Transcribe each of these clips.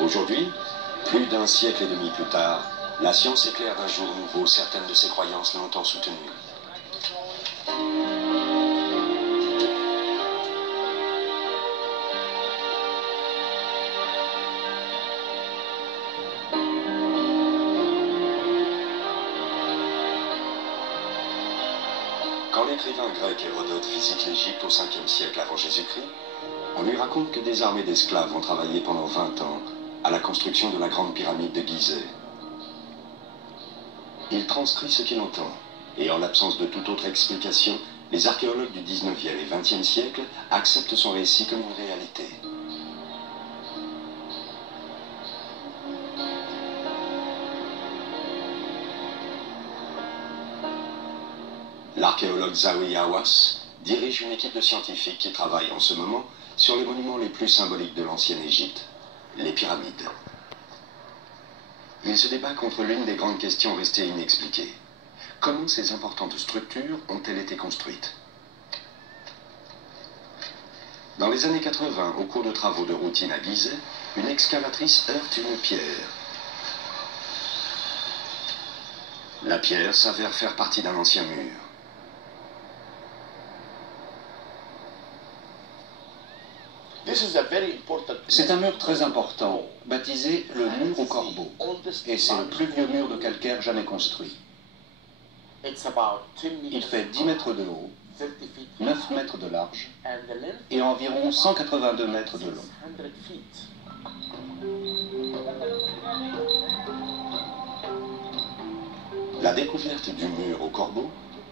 Aujourd'hui, plus d'un siècle et demi plus tard, la science éclaire d'un jour nouveau certaines de ses croyances longtemps soutenues. Quand l'écrivain grec Hérodote visite l'Égypte au 5e siècle avant Jésus-Christ, on lui raconte que des armées d'esclaves ont travaillé pendant 20 ans à la construction de la grande pyramide de Gizeh. Il transcrit ce qu'il entend, et en l'absence de toute autre explication, les archéologues du 19e et 20e siècle acceptent son récit comme une réalité. L'archéologue Zawi Hawass dirige une équipe de scientifiques qui travaille en ce moment sur les monuments les plus symboliques de l'ancienne Égypte, les pyramides. Il se débat contre l'une des grandes questions restées inexpliquées. Comment ces importantes structures ont-elles été construites? Dans les années 80, au cours de travaux de routine à Gizeh, une excavatrice heurte une pierre. La pierre s'avère faire partie d'un ancien mur. C'est un mur très important, baptisé le mur au corbeau, et c'est le plus vieux mur de calcaire jamais construit. Il fait 10 mètres de haut, 9 mètres de large et environ 182 mètres de long. La découverte du mur au corbeau,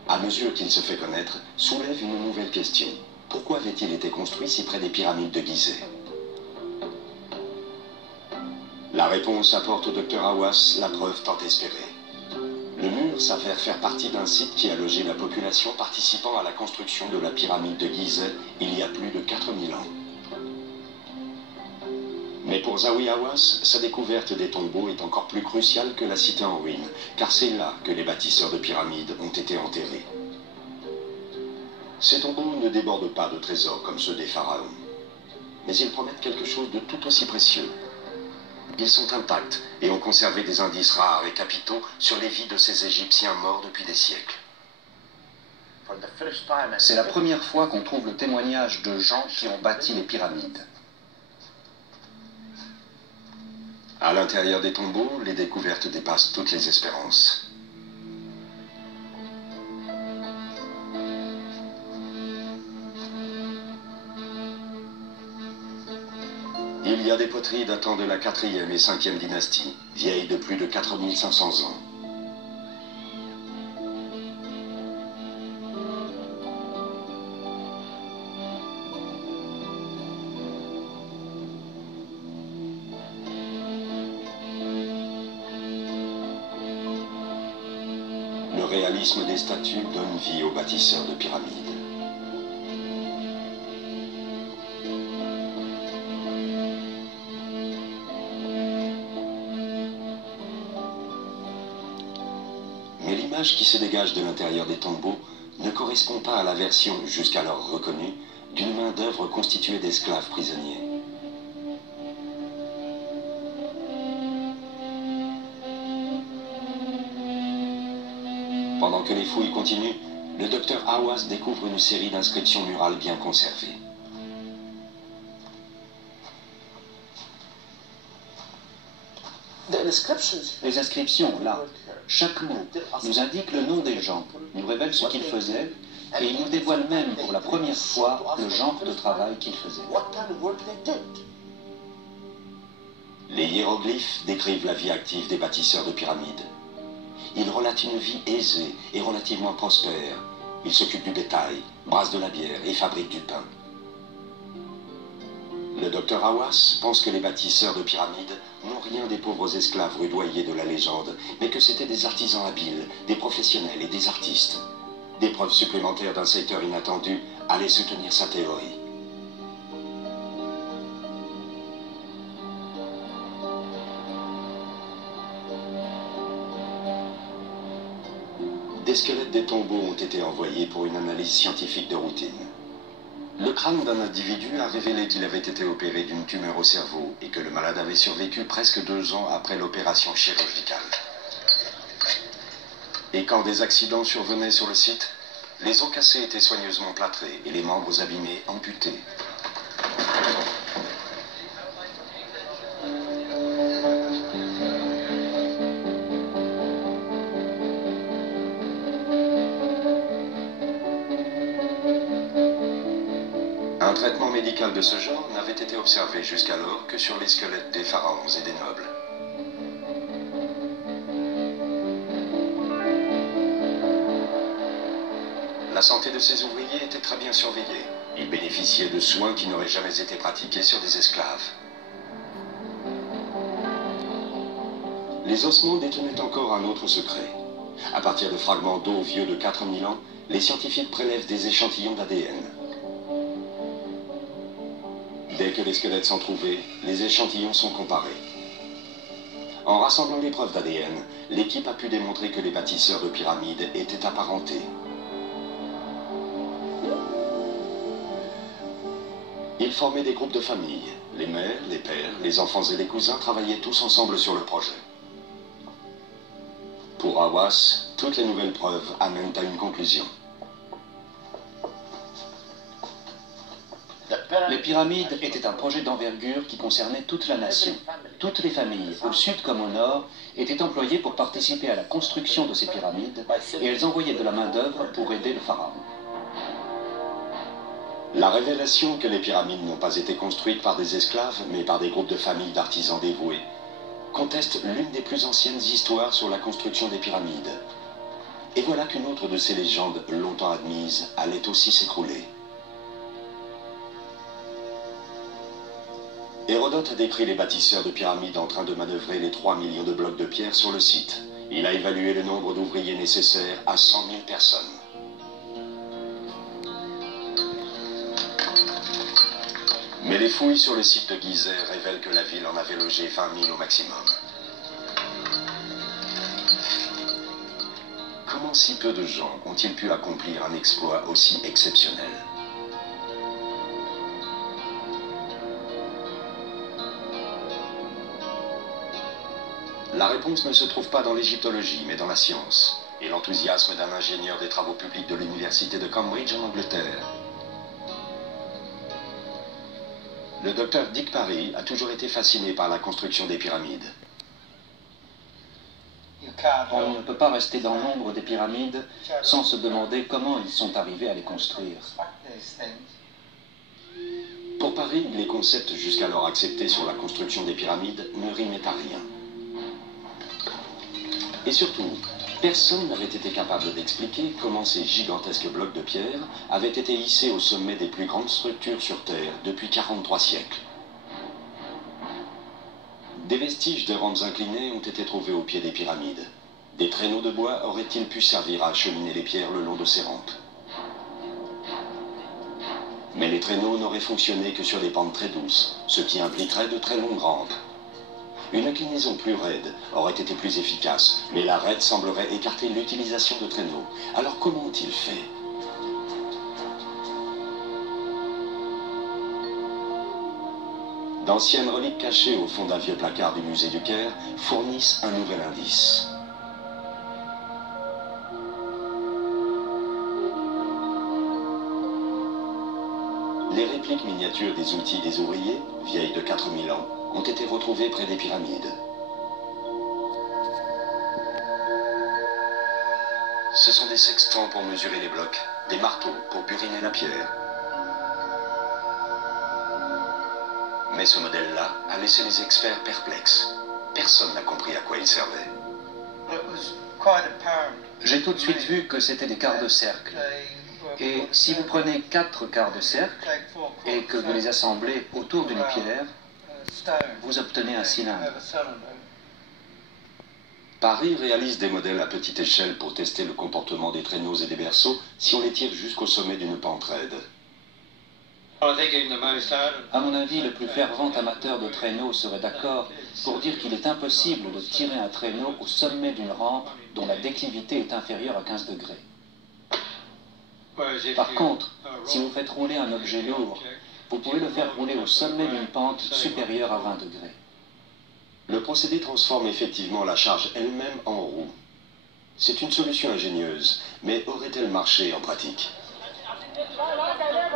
à mesure qu'il se fait connaître, soulève une nouvelle question. Pourquoi avait-il été construit si près des pyramides de Gizeh? La réponse apporte au docteur Hawass la preuve tant espérée. Le mur s'avère faire partie d'un site qui a logé la population participant à la construction de la pyramide de Gizeh il y a plus de 4000 ans. Mais pour Zawi Hawass, sa découverte des tombeaux est encore plus cruciale que la cité en ruine, car c'est là que les bâtisseurs de pyramides ont été enterrés. Ces tombeaux ne débordent pas de trésors comme ceux des pharaons, mais ils promettent quelque chose de tout aussi précieux. Ils sont intacts et ont conservé des indices rares et capitaux sur les vies de ces Égyptiens morts depuis des siècles. C'est la première fois qu'on trouve le témoignage de gens qui ont bâti les pyramides. À l'intérieur des tombeaux, les découvertes dépassent toutes les espérances. Il y a des poteries datant de la 4e et 5e dynastie, vieilles de plus de 4500 ans. Le réalisme des statues donne vie aux bâtisseurs de pyramides. Mais l'image qui se dégage de l'intérieur des tombeaux ne correspond pas à la version, jusqu'alors reconnue, d'une main-d'œuvre constituée d'esclaves prisonniers. Pendant que les fouilles continuent, le docteur Hawass découvre une série d'inscriptions murales bien conservées. Les inscriptions, là, chaque mot nous indique le nom des gens, nous révèle ce qu'ils faisaient, et il nous dévoile même pour la première fois le genre de travail qu'ils faisaient. Les hiéroglyphes décrivent la vie active des bâtisseurs de pyramides. Ils relatent une vie aisée et relativement prospère. Ils s'occupent du bétail, brassent de la bière et fabriquent du pain. Le docteur Hawass pense que les bâtisseurs de pyramides n'ont rien des pauvres esclaves rudoyés de la légende, mais que c'étaient des artisans habiles, des professionnels et des artistes. Des preuves supplémentaires d'un secteur inattendu allaient soutenir sa théorie. Des squelettes des tombeaux ont été envoyés pour une analyse scientifique de routine. Le crâne d'un individu a révélé qu'il avait été opéré d'une tumeur au cerveau et que le malade avait survécu presque 2 ans après l'opération chirurgicale. Et quand des accidents survenaient sur le site, les os cassés étaient soigneusement plâtrés et les membres abîmés amputés. Un traitement médical de ce genre n'avait été observé jusqu'alors que sur les squelettes des pharaons et des nobles. La santé de ces ouvriers était très bien surveillée. Ils bénéficiaient de soins qui n'auraient jamais été pratiqués sur des esclaves. Les ossements détenaient encore un autre secret. À partir de fragments d'eau vieux de 4000 ans, les scientifiques prélèvent des échantillons d'ADN. Dès que les squelettes sont trouvés, les échantillons sont comparés. En rassemblant les preuves d'ADN, l'équipe a pu démontrer que les bâtisseurs de pyramides étaient apparentés. Ils formaient des groupes de familles. Les mères, les pères, les enfants et les cousins travaillaient tous ensemble sur le projet. Pour Hawass, toutes les nouvelles preuves amènent à une conclusion. Les pyramides étaient un projet d'envergure qui concernait toute la nation. Toutes les familles, au sud comme au nord, étaient employées pour participer à la construction de ces pyramides et elles envoyaient de la main-d'œuvre pour aider le pharaon. La révélation que les pyramides n'ont pas été construites par des esclaves, mais par des groupes de familles d'artisans dévoués, conteste l'une des plus anciennes histoires sur la construction des pyramides. Et voilà qu'une autre de ces légendes, longtemps admises, allait aussi s'écrouler. Hérodote a décrit les bâtisseurs de pyramides en train de manœuvrer les 3 millions de blocs de pierre sur le site. Il a évalué le nombre d'ouvriers nécessaires à 100 000 personnes. Mais les fouilles sur le site de Gizeh révèlent que la ville en avait logé 20 000 au maximum. Comment si peu de gens ont-ils pu accomplir un exploit aussi exceptionnel ? La réponse ne se trouve pas dans l'égyptologie, mais dans la science, et l'enthousiasme d'un ingénieur des travaux publics de l'université de Cambridge en Angleterre. Le docteur Dick Parry a toujours été fasciné par la construction des pyramides. On ne peut pas rester dans l'ombre des pyramides sans se demander comment ils sont arrivés à les construire. Pour Parry, les concepts jusqu'alors acceptés sur la construction des pyramides ne rimaient à rien. Et surtout, personne n'avait été capable d'expliquer comment ces gigantesques blocs de pierre avaient été hissés au sommet des plus grandes structures sur Terre depuis 43 siècles. Des vestiges de rampes inclinées ont été trouvés au pied des pyramides. Des traîneaux de bois auraient-ils pu servir à acheminer les pierres le long de ces rampes? Mais les traîneaux n'auraient fonctionné que sur des pentes très douces, ce qui impliquerait de très longues rampes. Une inclinaison plus raide aurait été plus efficace, mais la raide semblerait écarter l'utilisation de traîneaux. Alors comment ont-ils fait? D'anciennes reliques cachées au fond d'un vieux placard du musée du Caire fournissent un nouvel indice. Les répliques miniatures des outils des ouvriers, vieilles de 4000 ans, ont été retrouvées près des pyramides. Ce sont des sextants pour mesurer les blocs, des marteaux pour buriner la pierre. Mais ce modèle-là a laissé les experts perplexes. Personne n'a compris à quoi il servait. J'ai tout de suite vu que c'était des quarts de cercle. Et si vous prenez 4 quarts de cercle et que vous les assemblez autour d'une pierre, vous obtenez un cylindre. Parry réalise des modèles à petite échelle pour tester le comportement des traîneaux et des berceaux si on les tire jusqu'au sommet d'une pente raide. À mon avis, le plus fervent amateur de traîneaux serait d'accord pour dire qu'il est impossible de tirer un traîneau au sommet d'une rampe dont la déclivité est inférieure à 15 degrés. Par contre, si vous faites rouler un objet lourd, vous pouvez le faire rouler au sommet d'une pente supérieure à 20 degrés. Le procédé transforme effectivement la charge elle-même en roue. C'est une solution ingénieuse, mais aurait-elle marché en pratique?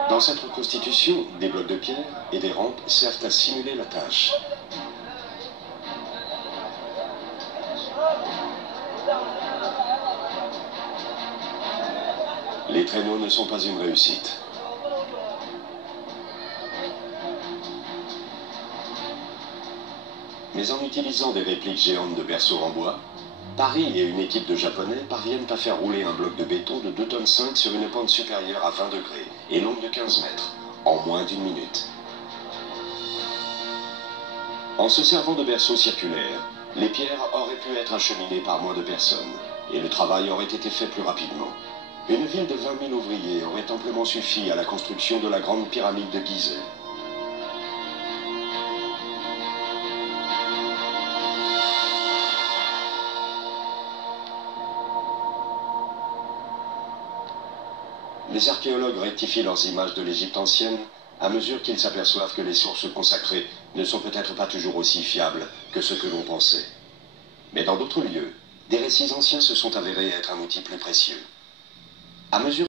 Dans cette reconstitution, des blocs de pierre et des rampes servent à simuler la tâche. Les traîneaux ne sont pas une réussite. Mais en utilisant des répliques géantes de berceaux en bois, Paris et une équipe de Japonais parviennent à faire rouler un bloc de béton de 2,5 tonnes sur une pente supérieure à 20 degrés et longue de 15 mètres, en moins d'une minute. En se servant de berceaux circulaires, les pierres auraient pu être acheminées par moins de personnes, et le travail aurait été fait plus rapidement. Une ville de 20 000 ouvriers aurait amplement suffi à la construction de la grande pyramide de Gizeh. Les archéologues rectifient leurs images de l'Égypte ancienne à mesure qu'ils s'aperçoivent que les sources consacrées ne sont peut-être pas toujours aussi fiables que ce que l'on pensait. Mais dans d'autres lieux, des récits anciens se sont avérés être un outil plus précieux. À mesure